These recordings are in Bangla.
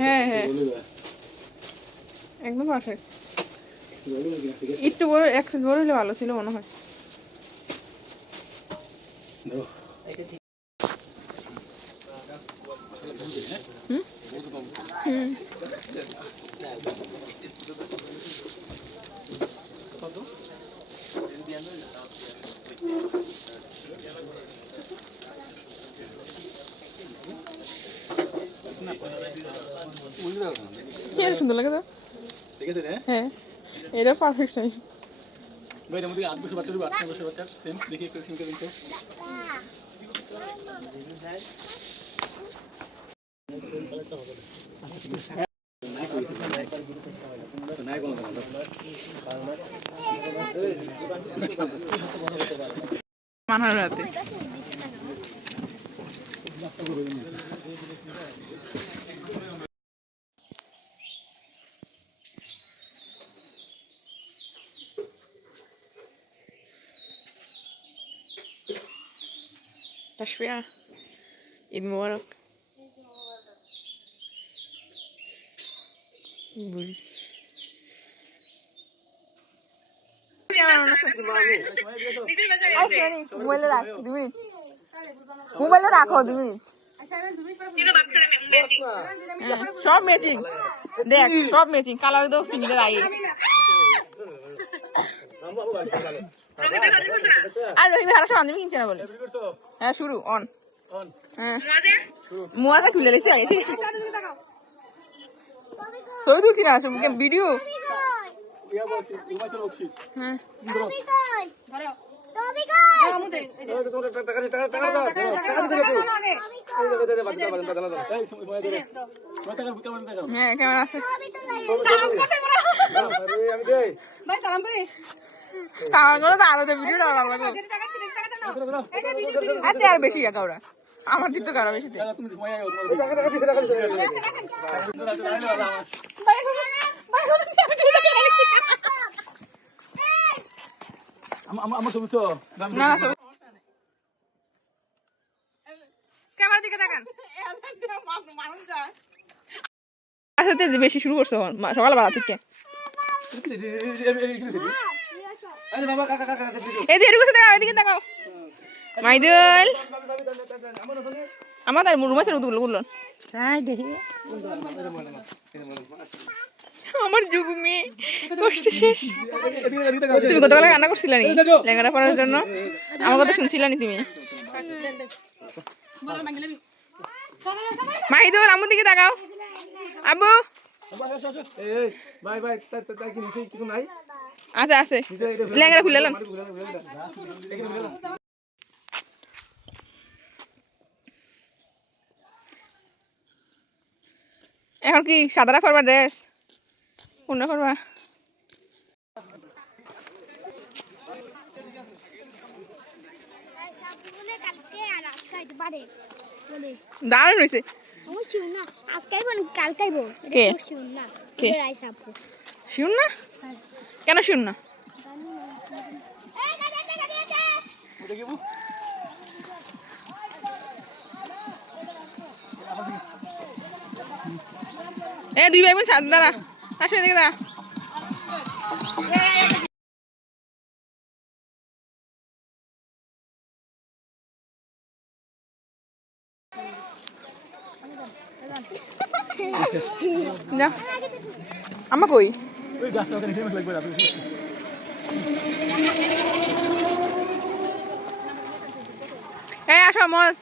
হ্যাঁ হ্যাঁ একদম পারফেক্ট। একটু বড় এক্সেস বড় হলে ভালো ছিল মনে হয়। সুন্দর লাগে তো, হ্যাঁ এটা পারফেক্ট সাইজ। ভাই এর মধ্যে 8 বছর বাচ্চা 8 বছর বাচ্চা সেম দেখি একটু সিমকে দিন তো। মানার রাতে تشويع عيد مبارك. মোবাইলে রাখো 2 মিনিট। সব ম্যাচিং দেখ, সব ম্যাচিং কালার দাও সিমিলার আগে। আর রহিম হারা সব আনবি কিনছে না বলে। হ্যাঁ শুরু অন হ্যাঁ মুয়াদা খুলে রেখেছি আগে। ছবি তুলছি না ভিডিও। হ্যাঁ হ্যাঁ কেমন আছে আর বেশি ওরা আমার কিন্তু কারো বেশি ক্যামেরার দিকে তাকান। বেশি শুরু করছো সকালবেলা থেকে। এদিকে তাকাও মাইদুল। আমার রুম আছে বললো আমার যুগ মেয়ে কষ্ট শেষ। তুমি গতকাল রান্না করছিলা নি লেখাটা পড়ার জন্য? আমার কথা শুনছিলা নি তুমি? মাহিদুল আমার দিকে তাকাও। আব্বু আছে আছে লেখাটা খুলে এলাম। এখন কি সাদারা পরবা ড্রেস কোনটা পরবা? দারুণ হয়েছে। শিউন না কেন শিউন না? এ 2 ভাই বোন দাঁড়া আসো এদিকে দাঁড়া। যা আমা কই এই আসো মজ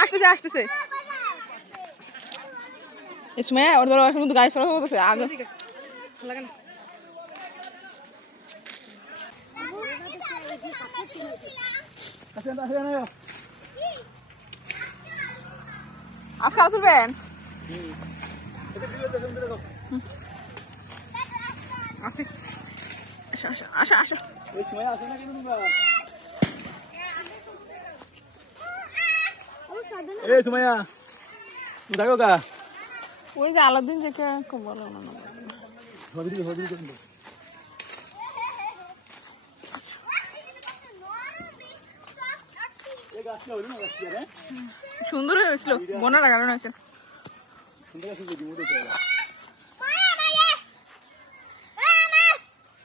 আসতেছে আসতেছে। इसमें और ধরো এখন তো গাড়ি চলা হচ্ছে আগে লাগেন। আজকাল তুলবেন আসি আসো আসো আসো আসো। ওই সময় আসে না কিন্তু তোমরা এই সময় দেখো কা ওই যে আলাদিন যেকে খুব ভালো না হদিকে হদিকে কিন্তু এই গাছটা হলো না গাছটা রে সুন্দর হয়েছিল বনার কারণ হয়েছে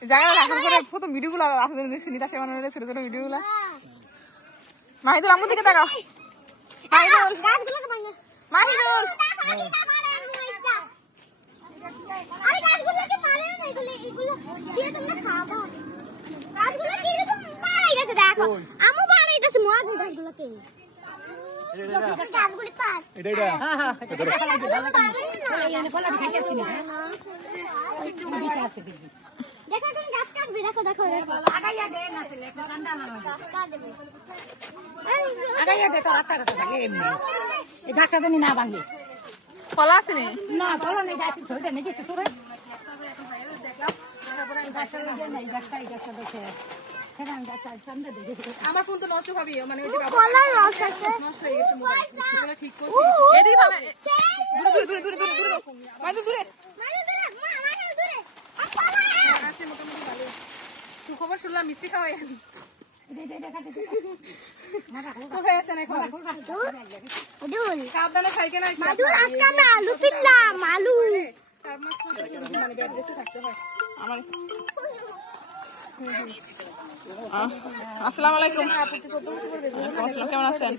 জায়গা রাখার পরে প্রথম ভিডিওগুলো আসলে দেখছি নিতা সেমানের ছোট ছোট ভিডিওগুলো মাহিদুল আমার দিকে তাকাও মাহিদুল মাহিদুল আরে গাছগুলোকে মারো না এগুলো দিয়ে তোমরা খাওয়া গাছগুলো কি এরকম মারাই গেছে দেখো আমু মারাইতেছে মজা গাছগুলোকে গাছগুলি পার এটা এটা হ্যাঁ হ্যাঁ দেখো তুমি গাছ কাটবে দেখো দেখো আগাইয়া দে না ছেলে একটু ঠান্ডা না গাছ কাটবে আগাইয়া দে তো রাস্তা রাস্তা লাগে এমনি এই গাছটা তুমি না ভাঙলে ফলা আছে নি না ফলো নেই গাছ ছোটটা নেই কিছু করে গাছটা লাগে না এই গাছটা দেখে সেখানে গাছটা সামনে দেখে আমার ফোন তো নষ্ট হবে মানে কলার রস আছে নষ্ট হয়ে গেছে মোবাইল ঠিক করছি এদিকে ভালো দূরে দূরে দূরে দূরে দূরে মাইদুল দূরে মারো দূরে মারো দূরে আছে মোটামুটি ভালো সুখবর শুনলাম মিষ্টি খাওয়াই কোথায় আছেন এখন দুল সাবধানে খাই কেনা মাদুর আজকে আমরা আলু তুললাম আলু মানে ব্যাড রেসে থাকতে হয় আমার আসসালামু আলাইকুম আসসালাম কেমন আছেন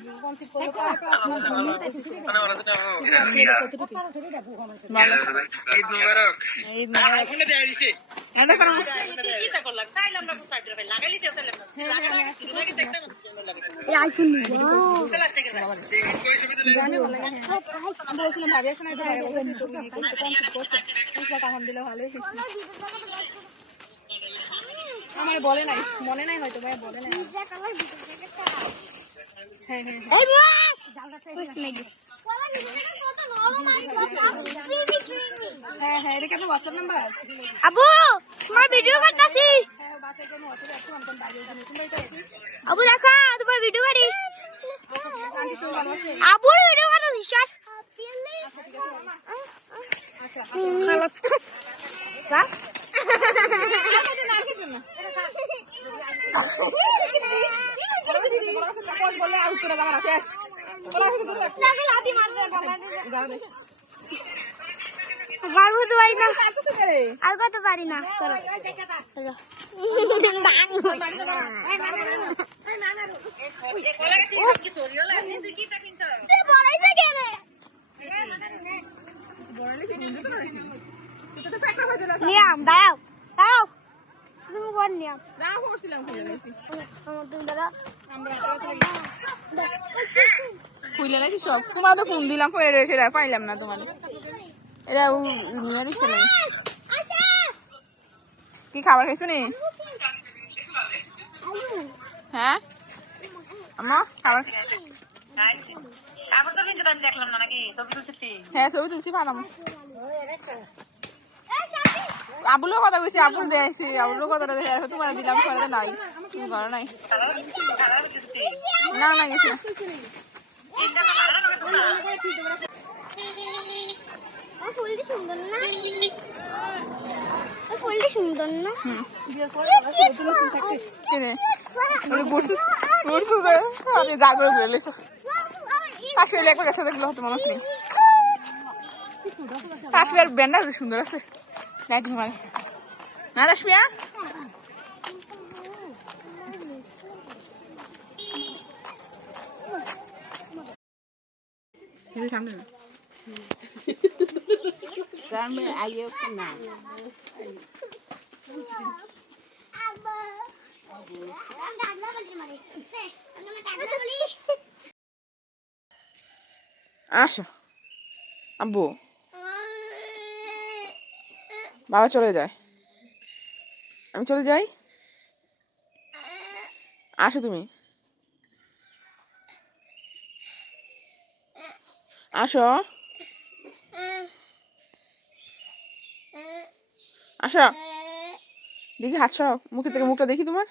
ঈদ আইফোন বলছিলাম ভাবি আসে না এখন দিলে ভালোই আমার বলে নাই মনে নাই হয়তো ভাই বলে নাই হ্যাঁ হ্যাঁ হ্যাঁ হ্যাঁ এটা কি আপনার হোয়াটসঅ্যাপ নাম্বার আবু তোমার ভিডিও করতেছি হ্যাঁ বাসায় কেন হোয়াটসঅ্যাপ আছে আমি বাইরে আবু দেখো তোমার ভিডিও করি আন্টি শুন ভালো আছে আবুর ভিডিও করতেছি স্যার আচ্ছা বললে আউট করে যাবার শেষ আর কত পারি না নিয়াম দাঁড়াও দাঁড়াও তুমি বল নিয়াম না করছিলাম তুমি দাঁড়াও খুলে নাকি সব তোমার তো ফোন দিলাম পরে সেটা পাইলাম না তোমার এটা ইউনিয়নের ছেলে কি খাবার খাইছো নি হ্যাঁ আমার খাবার হ্যাঁ ছবি তুলছি ভালো আবুলেও কথা কইছি আবুল দেখছি আবুলেও কথাটা দেখে তোমার দিলাম পরে নাই তুমি ঘরে নাই না না গেছি ফুলটি সুন্দর না ফুলটি সুন্দর না আমি জাগরে ঘুরে কাশ্মীর একবার গেছে দেখলো হতো মানুষ নেই কাশ্মীর ব্যান্ডা সুন্দর আছে লাইটিং মারে না কাশ্মীর সামনে গ্রামে আইও না আসো আব্বু বাবা চলে যায় আমি চলে যাই আসো তুমি আসো আসো দেখি হাত সরাও মুখের থেকে মুখটা দেখি তোমার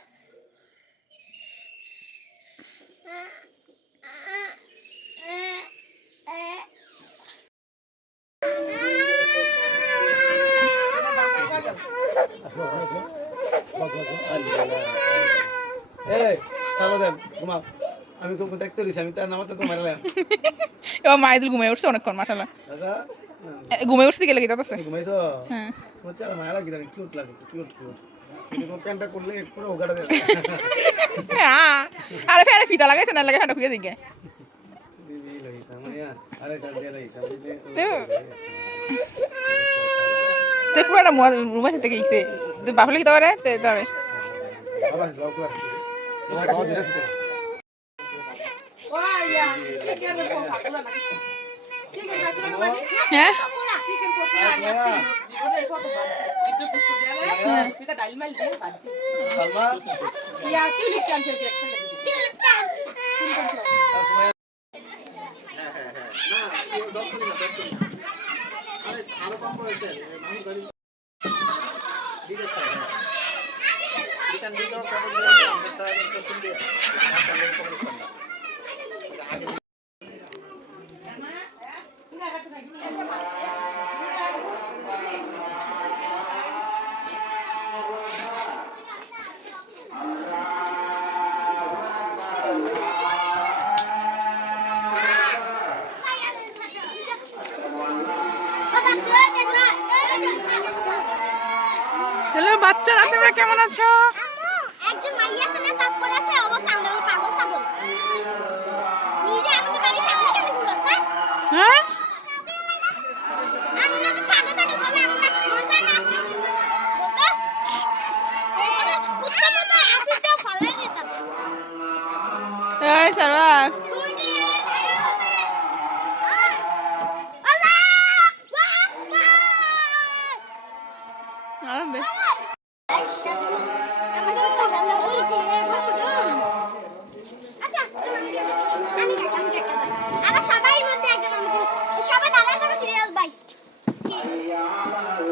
এই খাবার দেন ঘুমাও আমি তো দেখতে রইছি আমি তার নামাতে তো মারলাম এবার মাইদুল ঘুমিয়ে উঠছে অনেকক্ষণ মাশাআল্লাহ দাদা ঘুমিয়ে উঠছে গেলে কি তাতে ঘুমাইছো হ্যাঁ মজা মায়া লাগে জানি কিউট লাগে কিউট কিন্তু প্যান্টটা করলে পুরো ওগাড়া দেয় আরে ফেরে ফিতা লাগাইছে না লাগে ফেটা খুঁজে দিকে দিবি লই তামায়া আরে কাল দিয়ে লই তামতে তে পুরোটা রুমে থেকে গেছে বাপলে কি তারে তে তারে বাবা যাও কর বাবা দিরা শুতে হ্যাঁ হ্যালো বাচ্চারা তোমরা কেমন আছো একজন মাইয়া আছে না তারপরে আছে অবশ্য আমরা পাগল ছাগল নিজে আমাদের বাড়ির সামনে কেন ঘুরছে হ্যাঁ আমরা তো পাগল ছাগল বলে আমরা মজা না বলতো কুত্তা মতো আসিতে ফলাই দিতাম এই সারবার আল্লাহ আনন্দে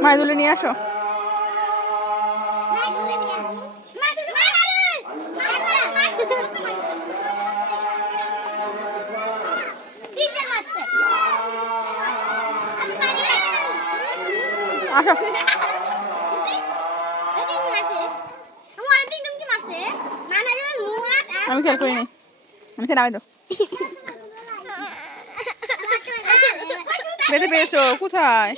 মাইদুলে নিয়ে আসো আসো আমি খেয়াল করিনি আমি নামাই দাও বেঁধে পেয়েছো কোথায়